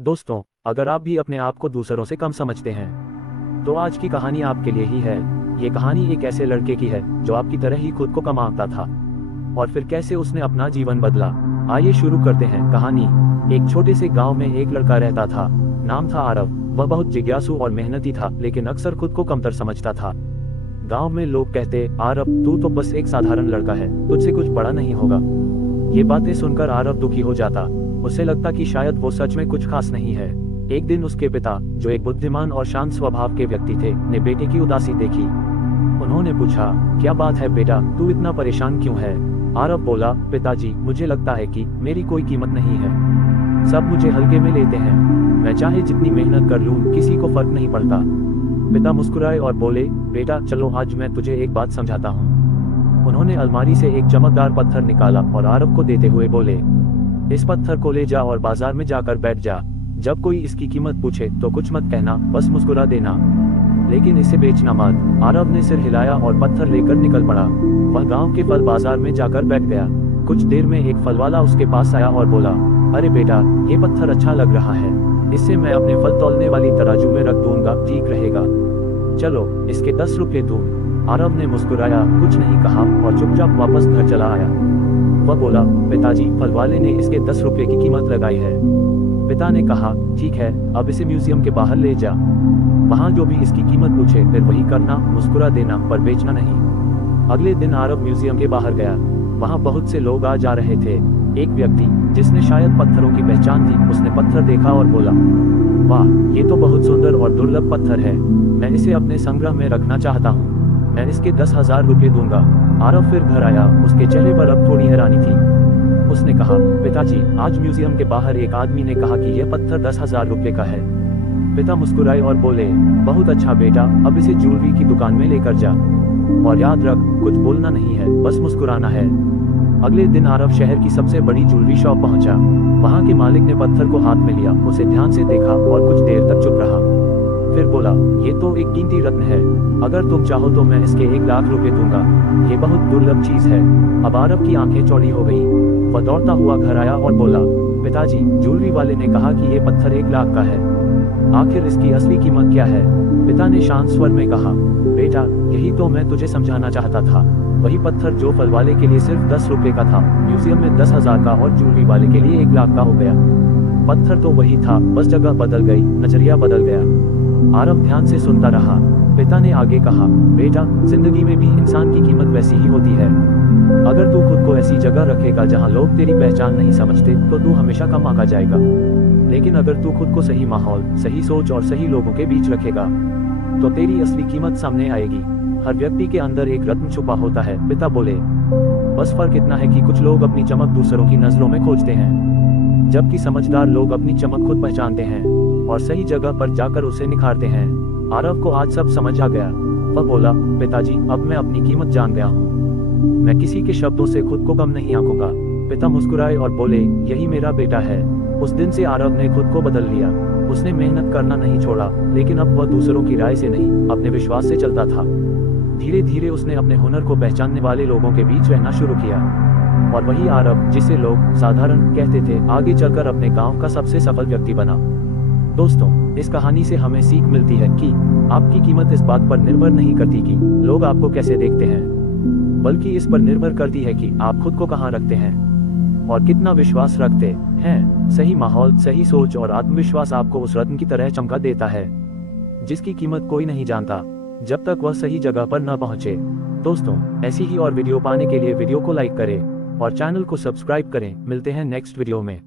दोस्तों, अगर आप भी अपने आप को दूसरों से कम समझते हैं तो आज की कहानी आपके लिए ही है। ये कहानी एक ऐसे लड़के की है जो आपकी तरह ही खुद को कमाता था और फिर कैसे उसने अपना जीवन बदला। आइए शुरू करते हैं कहानी। एक छोटे से गांव में एक लड़का रहता था। नाम था आरव। वह बहुत जिज्ञासु और मेहनती था, लेकिन अक्सर खुद को कमतर समझता था। गांव में लोग कहते, आरव तू तो बस एक साधारण लड़का है, तुझसे कुछ बड़ा नहीं होगा। ये बातें सुनकर आरव दुखी हो जाता। उसे लगता कि शायद वो सच में कुछ खास नहीं है। एक दिन उसके पिता, जो एक बुद्धिमान और शांत स्वभाव के व्यक्ति थे, ने बेटे की उदासी देखी। उन्होंने पूछा, क्या बात है बेटा, तू इतना परेशान क्यों है? आरव बोला, पिताजी मुझे लगता है कि मेरी कोई कीमत नहीं है। सब मुझे हल्के में लेते हैं। मैं चाहे जितनी मेहनत कर लूं, किसी को फर्क नहीं पड़ता। पिता मुस्कुराए और बोले, बेटा चलो आज मैं तुझे एक बात समझाता हूँ। उन्होंने अलमारी से एक चमकदार पत्थर निकाला और आरव को देते हुए बोले, इस पत्थर को ले जा और बाजार में जाकर बैठ जा। जब कोई इसकी कीमत पूछे तो कुछ मत कहना, बस मुस्कुरा देना, लेकिन इसे बेचना मत। आरव ने सिर हिलाया और पत्थर लेकर निकल पड़ा। वह गांव के फल बाजार में जाकर बैठ गया। कुछ देर में एक फल वाला उसके पास आया और बोला, अरे बेटा, ये पत्थर अच्छा लग रहा है, इससे मैं अपने फल तौलने वाली तराजू में रख दूंगा, ठीक रहेगा। चलो इसके 10 रुपये दूं। आरव ने मुस्कुराया, कुछ नहीं कहा और चुपचाप वापस घर चला आया। वह बोला, पिताजी फल वाले ने इसके 10 रुपये की कीमत लगाई है। पिता ने कहा, ठीक है, अब इसे म्यूजियम के बाहर ले जा। वहाँ जो भी इसकी कीमत पूछे फिर वही करना, मुस्कुरा देना, पर बेचना नहीं। अगले दिन आरव म्यूजियम के बाहर गया। वहाँ बहुत से लोग आ जा रहे थे। एक व्यक्ति, जिसने शायद पत्थरों की पहचान थी, उसने पत्थर देखा और बोला, वाह, ये तो बहुत सुंदर और दुर्लभ पत्थर है, मैं इसे अपने संग्रह में रखना चाहता हूँ, मैं इसके 10,000 रुपये दूंगा। आरव फिर घर आया। उसके चेहरे पर अब थोड़ी हैरानी थी। उसने कहा, पिताजी आज म्यूजियम के बाहर एक आदमी ने कहा कि यह पत्थर 10,000 रुपये का है। पिता मुस्कुराए और बोले, बहुत अच्छा बेटा, अब इसे ज्वेलरी की दुकान में लेकर जा, और याद रख कुछ बोलना नहीं है, बस मुस्कुराना है। अगले दिन आरव शहर की सबसे बड़ी ज्वेलरी शॉप पहुंचा। वहां के मालिक ने पत्थर को हाथ में लिया, उसे ध्यान से देखा और कुछ देर तक चुप रहा। फिर बोला, ये तो एक कीमती रत्न है, अगर तुम चाहो तो मैं इसके 1,00,000 रुपये दूंगा, ये बहुत दुर्लभ चीज है। अब आरव की आंखें चौड़ी हो गई। वह दौड़ता हुआ घर आया और बोला, पिताजी ज्वेलरी वाले ने कहा कि ये पत्थर 1,00,000 का है, आखिर इसकी असली कीमत क्या है? पिता ने शांत स्वर में कहा, बेटा यही तो मैं तुझे समझाना चाहता था। वही पत्थर जो फल वाले के लिए सिर्फ 10 रुपये का था, म्यूजियम में 10,000 का और ज्वेलरी वाले के लिए 1,00,000 का हो गया। पत्थर तो वही था, बस जगह बदल गई, नजरिया बदल गया। आरव ध्यान से सुनता रहा। पिता ने आगे कहा, बेटा जिंदगी में भी इंसान की कीमत वैसी ही होती है। अगर तू खुद को ऐसी जगह रखेगा जहां लोग तेरी पहचान नहीं समझते तो तू हमेशा कम आंका जाएगा, लेकिन अगर तू खुद को सही माहौल, सही सोच और सही लोगों के बीच रखेगा तो तेरी असली कीमत सामने आएगी। हर व्यक्ति के अंदर एक रत्न छुपा होता है, पिता बोले। बस फर्क इतना है कि कुछ लोग अपनी चमक दूसरों की नजरों में खोजते हैं, जबकि समझदार लोग अपनी चमक खुद पहचानते हैं और सही जगह पर जाकर उसे निखारते हैं। आरव को आज सब समझ आ गया। वह बोला, पिताजी अब मैं अपनी कीमत जान गया हूँ, मैं किसी के शब्दों से खुद को कम नहीं आंकूंगा। पिता मुस्कुराए और बोले, यही मेरा बेटा है। उस दिन से आरव ने खुद को बदल लिया। उसने मेहनत करना नहीं छोड़ा, लेकिन अब वह दूसरों की राय से नहीं, अपने विश्वास से चलता था। धीरे धीरे उसने अपने हुनर को पहचानने वाले लोगों के बीच रहना शुरू किया, और वही आरव, जिसे लोग साधारण कहते थे, आगे चलकर अपने गांव का सबसे सफल व्यक्ति बना। दोस्तों, इस कहानी से हमें सीख मिलती है कि आपकी कीमत इस बात पर निर्भर नहीं करती कि लोग आपको कैसे देखते हैं, बल्कि इस पर निर्भर करती है कि आप खुद को कहां रखते हैं और कितना विश्वास रखते हैं। सही माहौल, सही सोच और आत्मविश्वास आपको उस रत्न की तरह चमका देता है जिसकी कीमत कोई नहीं जानता जब तक वह सही जगह पर न पहुंचे। दोस्तों, ऐसी ही और वीडियो पाने के लिए वीडियो को लाइक करें और चैनल को सब्सक्राइब करें। मिलते हैं नेक्स्ट वीडियो में।